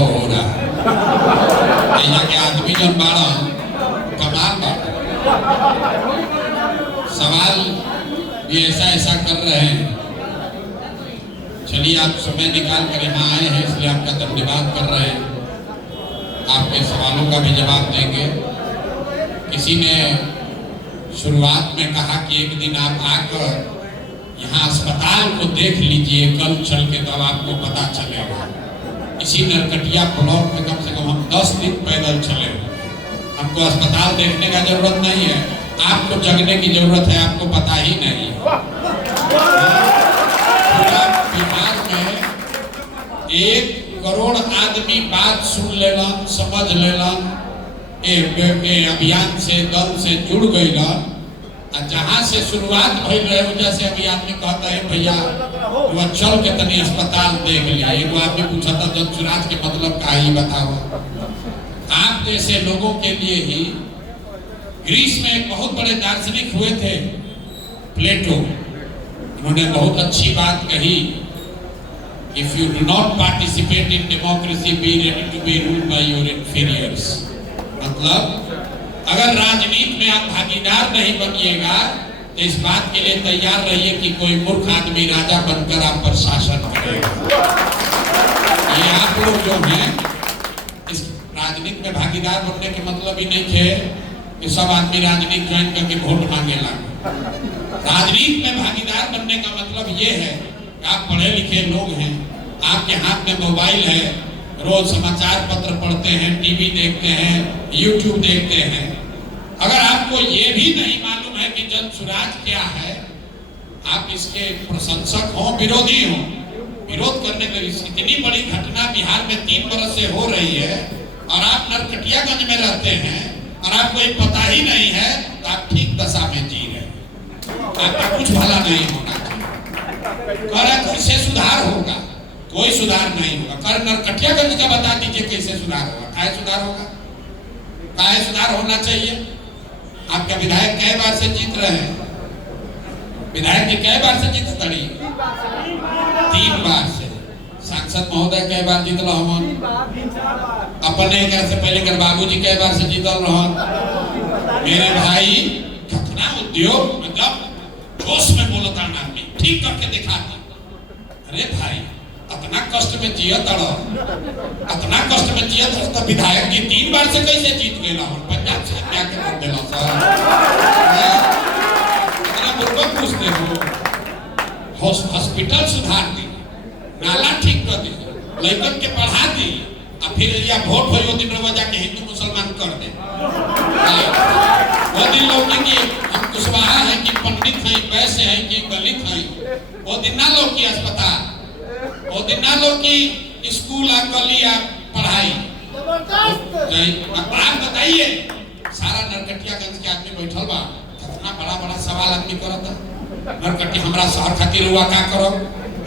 अनुभव हो रहा है। यहाँ के आदमी जो बाड़ा कमाल बा, सवाल भी ऐसा कर रहे हैं। चलिए, आप समय निकाल कर यहाँ आए हैं, इसलिए आपका धन्यवाद कर रहे हैं। आपके सवालों का भी जवाब देंगे। किसी ने शुरुआत में कहा कि एक दिन आप आकर यहाँ अस्पताल को देख लीजिए, कल चल के तब आपको पता चलेगा। इसी नरकटिया ब्लॉक में कम से कम हम 10 दिन पैदल चले। हमको अस्पताल देखने का जरूरत नहीं है, आपको जगने की जरूरत है, आपको पता ही नहीं। पूरा बिहार में 1 करोड़ आदमी बात सुन लेला, समझ लेला, अभियान से दल से जुड़ गई। जहाँ से शुरुआत भइल रहे वजह से अभी आदमी कहता है भैया वो चल के तनी अस्पताल देख लिया। एक आदमी पूछा था जनसुराज के मतलब का ही बताओ। आप जैसे लोगों के लिए ही ग्रीस में एक बहुत बड़े दार्शनिक हुए थे प्लेटो। उन्होंने बहुत अच्छी बात कही, if you do not participate in democracy be ready to be ruled by your inferiors. मतलब अगर राजनीति में आप भागीदार नहीं बनिएगा तो इस बात के लिए तैयार रहिए कि कोई मूर्ख आदमी राजा बनकर आप पर शासन करेगा। ये आप लोग जो हैं इस राजनीति में भागीदार बनने के मतलब ही नहीं थे कि सब आदमी राजनीति ज्वाइन करके वोट मांगेला। राजनीति में भागीदार बनने का मतलब ये है कि आप पढ़े लिखे लोग हैं, आपके हाथ में मोबाइल है, रोज समाचार पत्र पढ़ते हैं, टीवी देखते हैं, यूट्यूब देखते हैं। अगर आपको ये भी नहीं मालूम है कि जनसुराज क्या है, आप इसके प्रशंसक हो विरोधी हो, विरोध करने के लिए इतनी बड़ी घटना बिहार में 3 बरस से हो रही है और आप नरकटियागंज में रहते हैं और आपको ये पता ही नहीं है, तो आप ठीक दशा में जी रहे हैं। आपका कुछ भला नहीं होना चाहिए। कर कैसे सुधार होगा? कोई सुधार नहीं होगा। कर नरकटियागंज का बता दीजिए कैसे सुधार होगा? काहे सुधार होगा? काहे सुधार होना चाहिए? आपका विधायक कई बार से जीत रहे हैं। विधायक जी कई बार से जीत तड़ी? 3 बार से। सांसद महोदय कई बार जीत रहा अपने से पहले कर बाबूजी कई बार से जीतल रहा। मेरे भाई कितना उद्योग मतलब जोश में बोलता आदमी ठीक करके दिखाता। अरे भाई अपना कष्ट में जियत अपना कष्ट में जियत तो विधायक जी 3 बार से कैसे जीत गए? पंजाब से क्या कर देला सर? इतना बुर्बक पूछते हो। हॉस्पिटल सुधार दी, नाला ठीक कर दी, लड़कन के पढ़ा दी, और फिर या वोट हो वो दिन रोजा के हिंदू मुसलमान कर दे। वो दिन लोग कि हम कुशवाहा है कि पंडित है, वैसे है कि दलित है, वो दिन ना लोग की अस्पताल, वो दिन ना लोग की स्कूल गली पढ़ाई। आप बताइए, सारा नरकटियागंज के आदमी बैठल बा, कितना बड़ा सवाल आदमी करता। नरकटिया हमरा शहर खातिर हुआ क्या करो?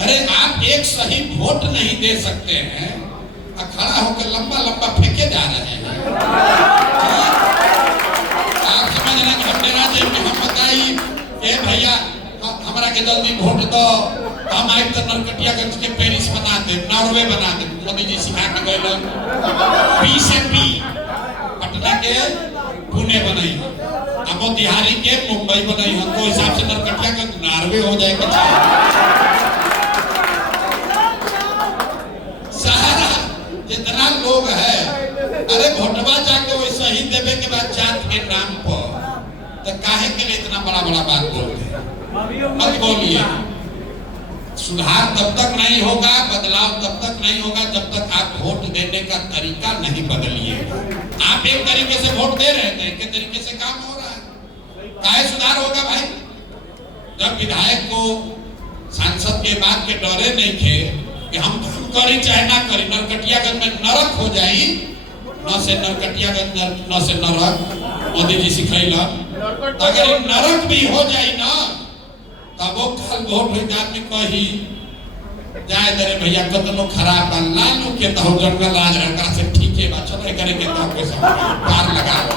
अरे आप एक सही वोट नहीं दे सकते हैं, खड़ा होकर लंबा फेंके जा रहे हैं। आप समझ रहे हैं कि राज्य में हम बताई भैया हमारा के जल्दी वोट दो, हम आए तो नरकटियागंज के पेरिस बना दे, नॉर्वे बना दे। मोदी जी सिखा के गए पी से पी, पटना के पुणे बनाई, अब मोतिहारी के मुंबई बनाई। हमको हिसाब से नरकटियागंज नॉर्वे हो जाएगा। सारा जितना लोग है, अरे वोटवा जाके वैसा ही देवे के बाद जात के नाम पर, तो काहे के लिए इतना बड़ा बात बोलते हैं? मत बोलिए। सुधार तब तक नहीं होगा, बदलाव तब तक नहीं होगा जब तक आप वोट देने का तरीका नहीं बदलिएगा। आप एक तरीके से वोट दे रहे थे, एक तरीके से काम हो रहा है, काहे सुधार होगा भाई? जब विधायक को सांसद के बात के डरे नहीं थे कि हम करी चाहे ना करी, नरकटियागंज में नरक हो जाई, न से नरकटियागंज न से नरक मोदी जी सिखैला। अगर नरक भी हो जाए ना, तब वो कल वोट हो आदमी कही जाए दरे भैया कतनो खराब बा, लालू के तो जंगल राज है से ठीक है बात चलो करे के तो पैसा पार लगा लो।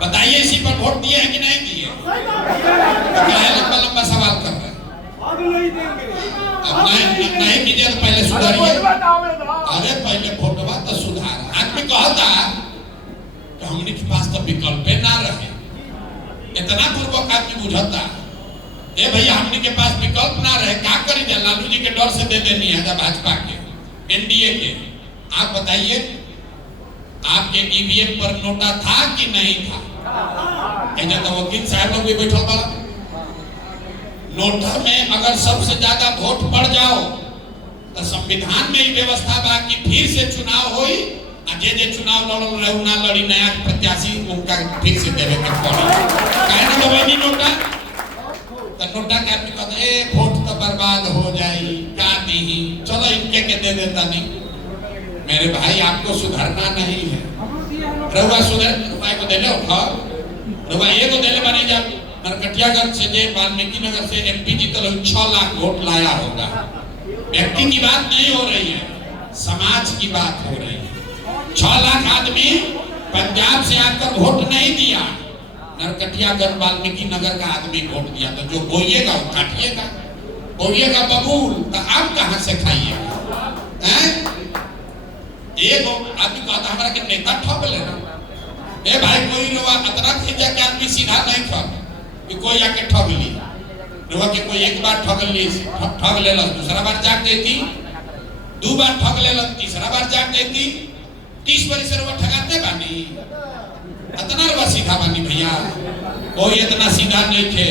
बताइए इसी पर वोट दिए हैं कि नहीं दिए? तो क्या लंबा सवाल कर रहे हैं? अब नहीं कीजिए तो पहले सुधारिए। अरे पहले फोटोवा तो सुधार। आदमी कहता कि हमने के पास तो विकल्प ना रहे, इतना पूर्वक आदमी बुझता ए भैया हमने के पास विकल्प ना रहे, क्या करी जाए? लालू जी के डर से दे देनी है जब भाजपा के एनडीए के। आप बताइए आपके ईवीएम पर नोटा था कि नहीं था? ऐसा तो वकील साहब लोग भी बैठल बा। नोटा में अगर सबसे ज्यादा वोट पड़ जाओ तो संविधान में ही व्यवस्था बा कि फिर से चुनाव होई, जे चुनाव लड़ल रहे ना लड़ी, नया प्रत्याशी उनका फिर से देवे के पड़ी। काहे ना दबाई नोटा? तो नोटा के आदमी कहता है वोट तो बर्बाद हो जाई, का दी चलो इनके के दे देता नहीं। मेरे भाई आपको सुधरना नहीं है। रउआ सुधर रुपए को दे लो, रउआ ये को दे ले बनी जा नरकटियागंज से जे वाल्मीकि नगर से एमपी जीतल 6 लाख वोट लाया होगा। व्यक्ति की बात नहीं हो रही है, समाज की बात हो रही है। 6 लाख आदमी पंजाब से आकर वोट नहीं दिया, नरकटियागंज वाल्मीकि नगर का आदमी वोट दिया। तो जो बोइएगा वो काटिएगा, बोइएगा बबूल तो आप कहां से खाइएगा? एक आदमी कहता हमारा के नेता ठग लेना। ए भाई कोई रुआ अतना खींचा के आदमी सीधा नहीं ठग कि कोई आके ठग ली। रुआ के कोई एक बार ठग ली, ठग ले लो, दूसरा बार जाग देती, 2 बार ठग ले लो, तीसरा बार जाग देती, 30 बार से रुआ ठगाते बानी। इतना रुआ सीधा बानी भैया? कोई इतना सीधा नहीं थे।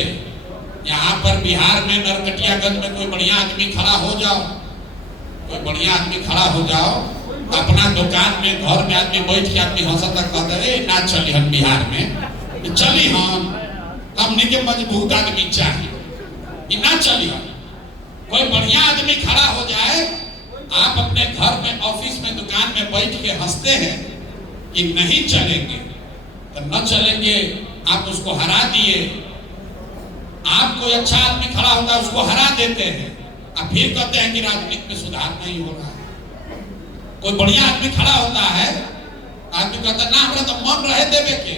यहाँ पर बिहार में नरकटियागंज में कोई बढ़िया आदमी खड़ा हो जाओ, कोई बढ़िया आदमी खड़ा हो जाओ, अपना दुकान में घर में आदमी बैठ के आदमी हंसता कहता है ना चली हम बिहार में चली हमने के मजबूत आदमी चाहिए, ना चली हम। कोई बढ़िया आदमी खड़ा हो जाए, आप अपने घर में ऑफिस में दुकान में बैठ के हंसते हैं कि नहीं चलेंगे तो न चलेंगे, आप उसको हरा दिए। आप कोई अच्छा आदमी खड़ा होता है उसको हरा देते हैं, आप फिर कहते हैं कि राजनीति में सुधार नहीं हो रहा है। कोई बढ़िया आदमी खड़ा होता है, आदमी कहता ना हमरा तो मन रहे देवे के,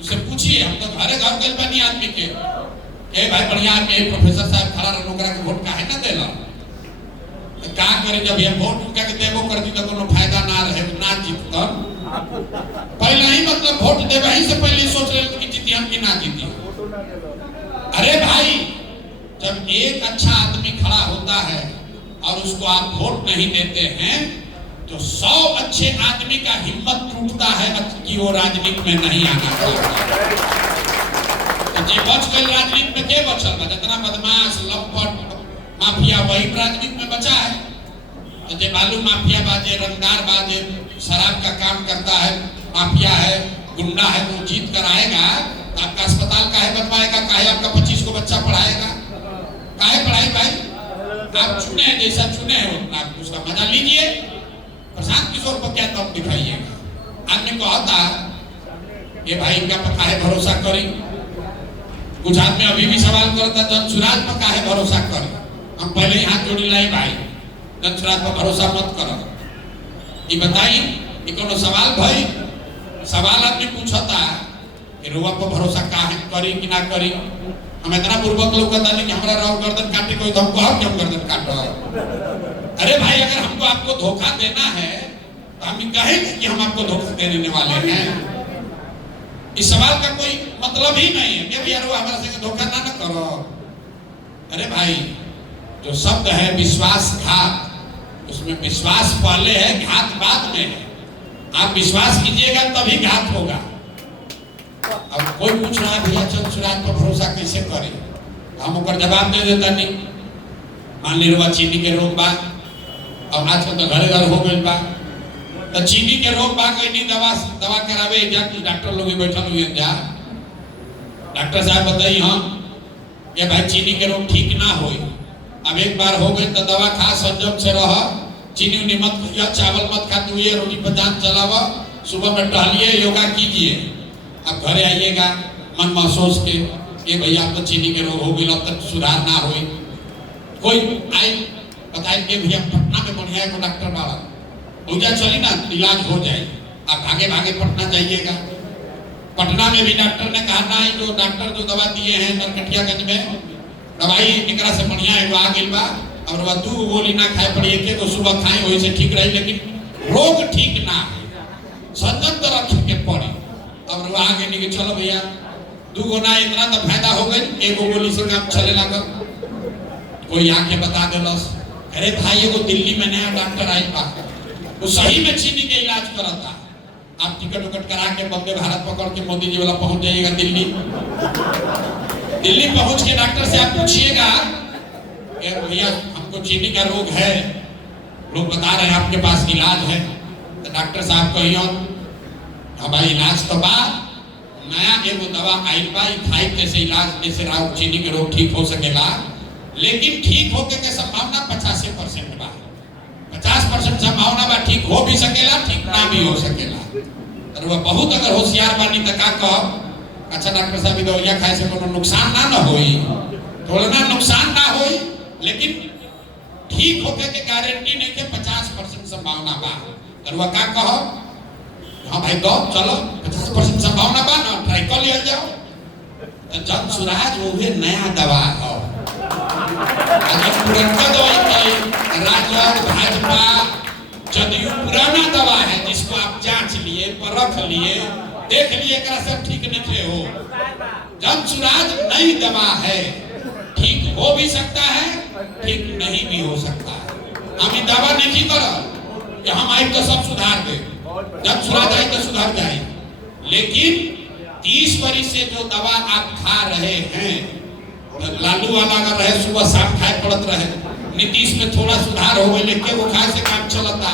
उसे पूछिए हम तो घरे घर गइल बानी आदमी के भाई बढ़िया आदमी प्रोफेसर साहब खड़ा रह ओकरा के वोट काहे ना देला? तो का करे जब ये वोट उनका के देबो कर दी तो कोनो फायदा ना रहे, ना जीतन। पहले ही मतलब वोट देवे ही से पहले सोच ले कि जीती हम कि ना जीती। अरे भाई जब एक अच्छा आदमी खड़ा होता है और उसको आप वोट नहीं देते हैं तो 100 अच्छे आदमी का हिम्मत टूटता है कि वो राजनीति में नहीं आना चाहिए। तो जे बच गए राजनीति में के बचल? जितना बदमाश लंपट माफिया वही राजनीति में बचा है। तो जे बालू माफिया बाजे, रंगदार बाजे, शराब का काम करता है, माफिया है, गुंडा है, वो जीत कर आएगा आपका अस्पताल काहे बनवाएगा? काहे आपका 25 को बच्चा पढ़ाएगा? काहे पढ़ाई भाई? आप चुने जैसा चुने हैं उतना उसका मजा लीजिए। प्रशांत किशोर पर क्या तब दिखाइएगा? आदमी को आता ये भाई इनका पर काहे भरोसा करी? कुछ आदमी अभी भी सवाल करता जनसुराज पर काहे भरोसा करी? हम पहले ही हाथ जोड़ी लाई भाई, जनसुराज पर भरोसा मत करो। ये बताई ये कोनो सवाल भाई? सवाल आदमी पूछता कि रुआ पर भरोसा काहे करी कि ना करी? हम इतना पूर्वक लोग कहता नहीं कि हमारा राव गर्दन काटे कोई तो हमको हम क्यों गर्दन काटो? अरे भाई अगर हमको आपको धोखा देना है तो हम कहेंगे कि हम आपको धोखा देने वाले हैं। इस सवाल का कोई मतलब ही नहीं है। भैया हमारे से धोखा ना करो। अरे भाई जो शब्द है विश्वासघात, उसमें विश्वास पहले है, घात बाद में है। आप विश्वास कीजिएगा तभी घात होगा। अब कोई पूछ रहा है भैया जनसुराज पर भरोसा कैसे करें? हम ऊपर जवाब दे देता नहीं। मान लीजिए चीनी के रोग बा, अब आजकल तो घरे घर हो गई बा, तो चीनी के रोग बा कोई दवा करावे डॉक्टर लोग बैठल हुए जा। डॉक्टर साहब बताइए हम ये भाई चीनी के रोग ठीक ना हो, अब एक बार हो गए तो दवा खा, संजम से रह, चीनी उनी मत खाइए, चावल मत खा, दुइये रोटी पर जान चलावा, सुबह में टहलिए, योगा कीजिए। अब घरे आइएगा मन महसूस के ये भैया आपको चीनी के रोग हो गई, अब तक सुधार ना हो। कोई आई बताए कि भैया पटना में बढ़िया है डॉक्टर वाला पूजा चली ना इलाज हो जाए, आप भागे भागे पटना जाइएगा। पटना में भी डॉक्टर ने कहा ना जो डॉक्टर जो दवा दिए हैं नरकटियागंज में दवाई निकरा से बढ़िया है, वो आ गई बा, और वह 2 गोली ना खाए पड़ी, एक को सुबह खाए वही से ठीक रही, लेकिन रोग ठीक ना है, सतत रखे के पड़े। और वह आगे नहीं चलो भैया 2 गो ना इतना तो फायदा हो गई, 1 गोली से काम चले लगा। कोई आके बता देलस, अरे भाई एगो दिल्ली में नया डॉक्टर आई बा, वो सही में चीनी के इलाज करता। आप टिकट उकट करा के बंदे भारत पकड़ के मोदी जी वाला पहुंच जाइएगा दिल्ली। दिल्ली पहुंच के डॉक्टर से आप पूछिएगा भैया हमको चीनी का रोग है, लोग बता रहे हैं आपके पास इलाज है, तो डॉक्टर साहब कहियो भाई इलाज तो बा, नया एगो दवा आइल बा, खाई जैसे इलाज जैसे राव चीनी के रोग ठीक हो सकेला, लेकिन ठीक होके के संभावना 85% बा। 50% संभावना बा ठीक हो भी सकेला, ठीक ना भी हो सकेला। और वह बहुत अगर होशियार बानी तो का कह, अच्छा डॉक्टर साहब दवाइया खाए से कोनो नुकसान ना होई, थोड़ा ना नुकसान ना होई, लेकिन ठीक होके के गारंटी नहीं के 50% संभावना बा। और वह का कह, हाँ भाई दो चलो 50% संभावना बा ना, ट्राई कर लिया जाओ। तो जन सुराज वो नया दवा हो, अगर पुराना दवाई नहीं, राजद भाजपा जदयू पुराना दवा है जिसको आप जांच लिए, परख लिए, देख लिए सब ठीक नहीं हो। जन सुराज नई दवा है, ठीक हो भी सकता है, ठीक नहीं भी हो सकता है। हम ये दावा नहीं करो कि हम आई तो सब सुधार दे, जब सुधार जाए तो सुधार जाए, लेकिन 30 वर्ष से जो दवा आप खा रहे हैं, लालू वाला अगर रहे सुबह शाम खाए पड़त रहे, नीतीश में थोड़ा सुधार हो गए, लेकिन वो खाए से काम चलता,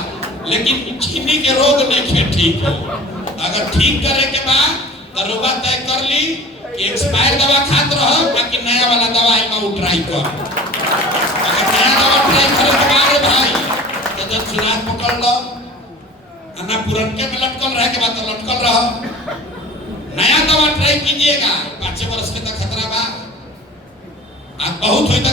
लेकिन चीनी के रोग नहीं ठीक हो। अगर ठीक करे के बाद दरोगा तय कर ली कि एक्सपायर दवा खात रहो, बाकी नया वाला दवा है वो ट्राई कर। अगर नया दवा ट्राई करे के बाद भाई तो जब चुनाव पकड़ लो, ना पुरनके में लटकल रहे के बाद तो लटकल रहो। नया दवा ट्राई कीजिएगा, 5 वर्ष के तक खतरा बा, आप बहुत होता